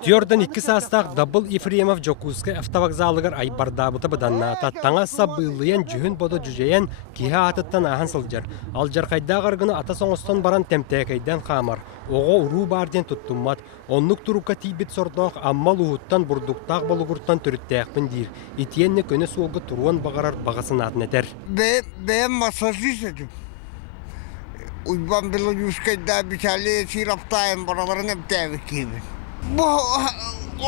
Актёрдан 2 састақ Дабыл Ефремов Жокуска автовокзалыгар айбардабыта быданната. Таңа сабылыян жүхін бода жүжейен киhe атыттан ахан сылжар. Ал жарқайдағаргыны ата соңыстан баран темтекейден қамар. Оғы уру барден туттуммат. Оннук турукка тибит сордоқ аммал уһуттан бурдуктақ болугуртан түріттәқпін дейір. Итиенне көне суолғы туруан бағарар бағасын атын етер. Ben masajist. Uyban bilo yüzkayda bir tane siraftayım buraların hep tevkik gibi. Bu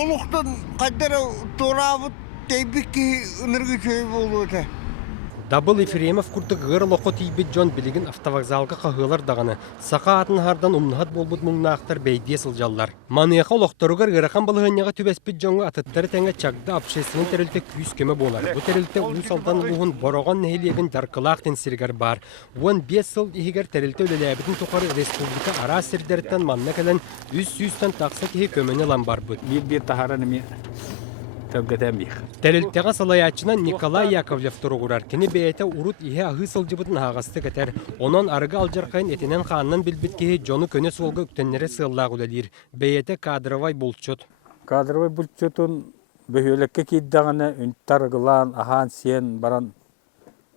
oluktan kadar torabı tebrik ki ınırgı çöğü oluyordu. Дабыл Ефремов курдык гыр лоқо тибит жон билигин автовокзалга кахылар даганы. Сака атын хардан умнахат болбут муңнаактар бейдие сылжаллар. Маныяка лохторугар гырахан балыгынняга түбеспит жонга атыттары теңе чагда общественный терилте күйүс кеме болар. Бу терилте улусалдан улугун борогон нехилиегин жаркылаактен сиргер бар. Уон 5 сыл ихигер терилте өлелебитин токары республика ара сирдерттен манна келен 100-100тан такса кихи көмөнө лам бар бут. Bir taharanı Терилтега салаячынан Николай Яковлев туругурар. Кини бейте урут ихе ахы сылжыбытын хагасты кетер. Онон арыга алжаркайын этинен хааннан билбиткеhi жону көне суолга үктеннере сыллаг улалир. Бейте кадровай булчут. Kadroy bulçutun böhölekke kiddagana üntargılan ahan sen baran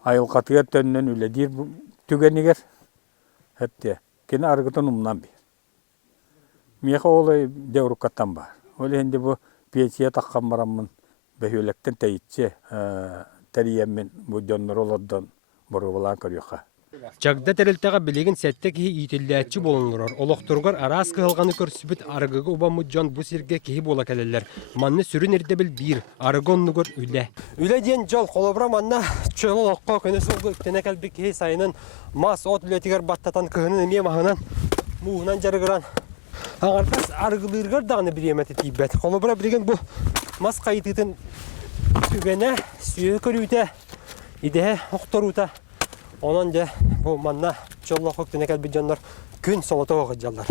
ayılqatıya tönnen üledir tügeniger hepte. Kini argıtın umnan bir. Miyaqa olay devrukattan var. Öyle hindi bu piyasiye takkan baramın böhölekten teyitçe teriyemmin bu jonlar olardan boruvalan karyoqa. Чагда терилтега билигин сетте кихи итиллячи болунурар. Олохторгар арас кылганы көрсүбүт арыгыга убамы жон бу сирге кихи бола келелер. Манны сүрүн ирдебил бир арыгоннугор үле. Үле диен жол колобра манна чөлө окко көне сулгу тенекел бир кихи сайынын мас от үлетигер баттатан кыгынын эме махынан муунан жарыгыран. Агартас арыгылыргар дагы бир эмети тийбет. Колобра билигин бу мас кайытытын түгене сүйө көрүүтө иде окторуута. Ondan da bu manna çolluk hoktu nekal bijanlar gün solata okuyacaklar.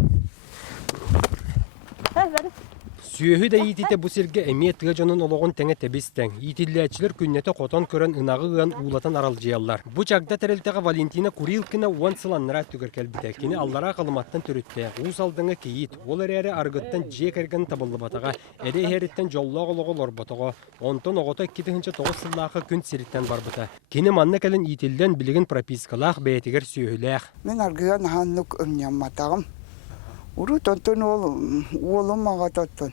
Süyühü de yitite bu sirge emniyet tıgacanın oloğun tenge tebisten. Yitilliğaçiler künnete koton kören ınağı ığan uğlatan aralcıyallar. Bu çakda tereltege Valentina Kurilkina uan sılanlara tügerkel bitekini allara kalımattan türütte. Uğuz aldığına keyit. Ol eri argıttan jek ergen tabıllı batağa. Eri heritten jolloğu oloğu lor batağa. Ondan oğota 2-9 sıllağı gün siritten bar bata. Kini manna kelen yitilden biligin propiskalaq beyetiger süyühülek. Ben argıyan hanlık ımnyamatağım. Uru tontun oğlum ağa tontun.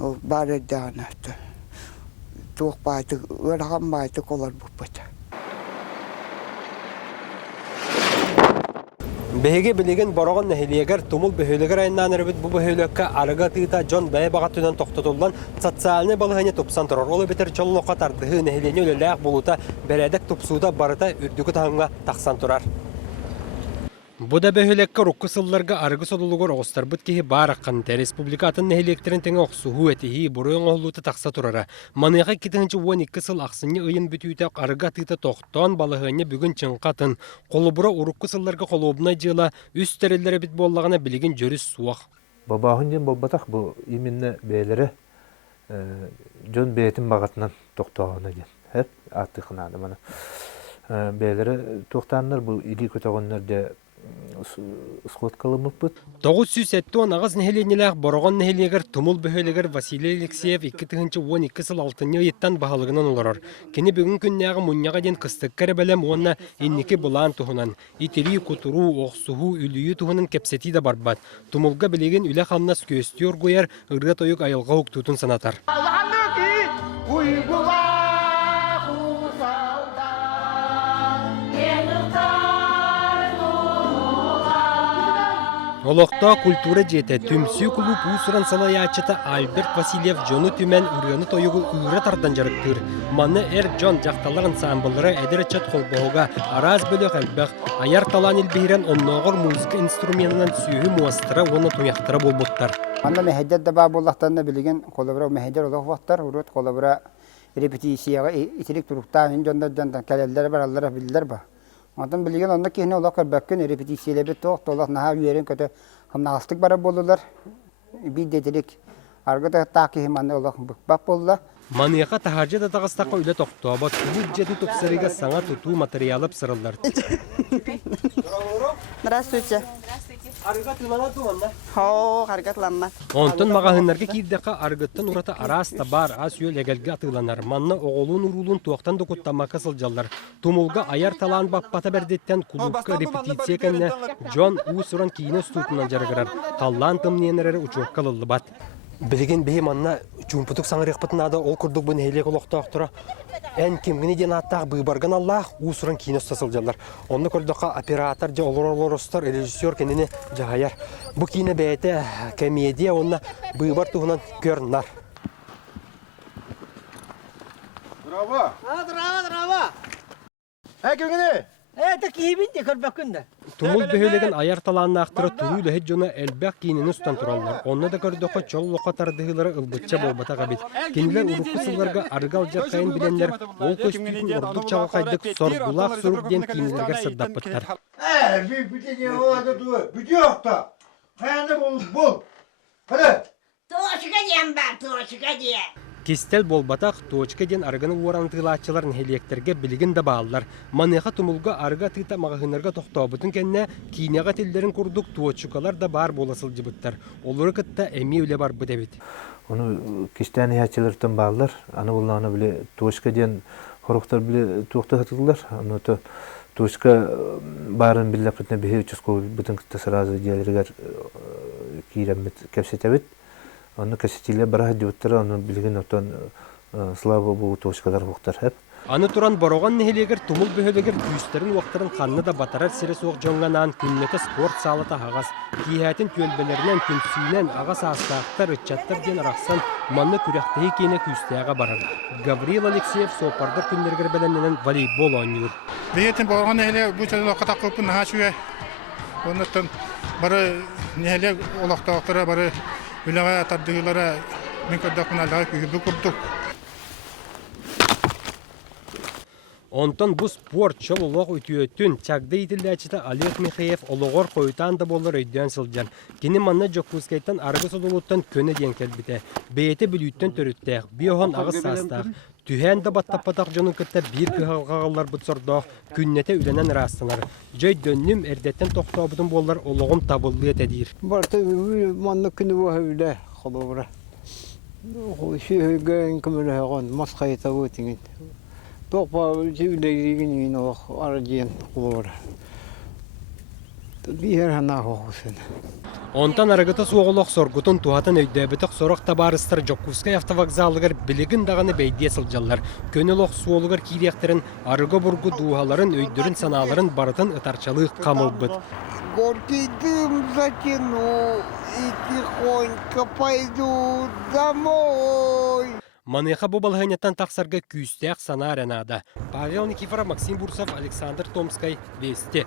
O bari dağınattı. Tuğ baydı, ırağın baydı kolar bu bıdı. Behege biligin borogon nehiliyeger tumul behöleger ayından erbit bu behölekka arıga tığda jon beye bagatüden toxtatullan satsalne balıhane topsan toror. Ola beter çolloqa tardığı nehiliyeni ölelek buluta beredek topsuda barıta ürdükü tahınga taqsan turar. Bu da behölekka rukkısıllarga argı solulugur oğustar bıt kihi baraqqan Respublika atın nehiliyekterin tenge oqsuhu etihi buruyon oğuluta taqsa turara. Manıqa kitihінші 12 sıl aqsını ıyın bütüyte arga tığda toxton balıhane bugün çınqatın. Kolubura urukkısıllarga kolubuna jıla üst terellere bit bollağına biligin jörüs suaq. Babahın bolbataq bu iminne beylere jon beyetin bağatından toxtağına gen. Hep attıqınadı bana. Beylere toxtanlar bu ili kötağınlar da Скот калымыппыт. 907 агыз нехеленелер борогон нехелегер тумул бөхөлегер Василий Алексеев 2012 сыл 6 йыттан баһалыгынан олорор. Кини бүгүн күннәгы муньяга ден кыстыккар белем онна инники булан тухунан. Итери кутуру оксуху үлүйү тухунун кепсети да барбат. Тумулга билеген үле хамнас көстүр гойер ырга тоюк айылга уктутун санатар. Олоқта культура жете түмсү клуб усуран салаячыта Альберт Васильев жону түмен үргені тойугу үйрі тардан жарыктыр. Маны Джон жақталар ансамблары әдір чат қолбауға араз бөлі қалбақ, аяр талан елбейрен онноғыр музыка инструментынан сүйі муастыра оны туяқтыра болбуттар. Анда мәхедер да боллақтарына білген қолыбыра мәхедер олық вақтар, үрет қолыбыра репетицияға итілік тұрықтағын жондар кәлелдері бар, аллары білдер бар. Ondan bilgen onda kihne olaq körbəkkin repetisiyeleri toq tolaq naha üyerin kötü hımnağıstık bara boldular. Bir dedilik argıda taqi himanı olaq bak boldular. Manıqa taharca da tağıstaqa üle toqtuaba tülük jeti topsarıga sana tutu materyalap sırıllar. Здравствуйте. Арыга тылана туанна. Хо, харгатланма. Онтон магахыннарга кирдеқа аргыттан урата араста бар ас үйел эгелге атыланар. Манна оголун урулун туақтан докуттамака сылжаллар. Тумулга аяр талан баппата бердеттен клубка репетиция кенне Джон Усуран кийіне стутунан жарыгырар. Таллан тымненерері учуакка лылыбат. Билеген бей манна чумпутук саңырыqпытынада ол курдук бұн хейлек олықтақтыра. Ән кемгіне ден аттақ бұйбарған Аллах Усуран кийіне стасылжалар. Онны көрдіққа оператор жа олор-олоростар, режиссер кеніне жағайар. Бұ кийіне бәйті комедия онна бұйбар туғынан көрінар. Bravo. Драва. Әкеңіне? Тумул бөһөлеген аяр талаанна актыра туруу лэһэ жона элбэх кийинини устан тураллар. Онна да көрдөкө чоллоқа тардыгылары ылбытча болбата габит. Кинилер урукку сылларга аргал жаккайын биленнер ол көстүкүн ордук чагы кайдык соргулак сурук ден кийинилерге сырдаппыттар. Bütüne havada dur. Bütü yokta. Hayanda bul. Hadi. Точка дем бар, точка дем. Кистел болбатак точка ден арганы уорантылаачыларын хелектерге билигин да бааллар. Маныха тумулга арга тыта магахынарга тохтобутун кенне кийнега тилдерин курдук туочукалар да бар боласыл жыбыттар. Олары кытта эми үле бар быдебит. Onu kişten yaçılırdan bağlar. Anı bullağına bile tuğuşka diyen horuklar bile tuğukta hatırlar. Onu da tuğuşka barın bile kıtına bir uçusko bütün kıtta sırazı diğerler kiremet kepsetebit. Onu kesetiyle barah diyorlar. Onu bilgin otan slava bu tuğuşkalar huktar hep. Аны туран бороган нехелегер тумул бөһөлегер күйістерін уақтарын қанны да батарар сире соқ жоңганан күннеті спорт салыта ағас. Киһәтин төлбелерінен күнсүйінен ағас астақтар үтчаттар ден арақсан манны күрәқтегі кейіне күйістеға барар. Гаврил Алексеев сопардыр күнлергер бәлемненен волейбол ойныр. Бейетін болған нехеле бұл сөзі оқата көпін наға шуе. Оннаттан бары нехеле олақтақтары бары үліға тардығылары мен көрдіқпін алдағы күйі бұл Онтон бу спорт чололог үтүөттүн чагды итилдәчите Олег Михеев ологор койтан да болар өйдөн сылжан. Кини манна жоккускайттан аргы содулуттан көне ден келбите. Бейте бүлүттен төрүттәк, биохон агыс састак. Түһән да баттаппатак жонун кытта бир кыгалгалар бутсордох, күннете үленен растанар. Жөй дөннүм эрдеттен токтобутун болар ологом табылды этедир. Барта манна күнү баһылда холобра. Шүйгөн көмөлө гон маскайта өтүн. Тоқпа жүлдегін үйін оқ арыден құлыр. Бейер хана қоқысын. Онтан арыгыта суоғылық соргутун туғатын өйдөбітік сорық табарыстыр Жоккускай автовокзалығыр білігін дағаны бейдие сылжалар. Көнілоқ суолығыр кейректерін, арыға бұрғы дуғаларын, өйдірін саналарын барытын ытарчалығы қамыл бұд. Горький дым затяну и тихонько пойду домой. Маныха бу балғанеттан тақсарға күйістек сана аренада. Павел Никифоров, Максим Бурсов, Александр Томскай, Вести.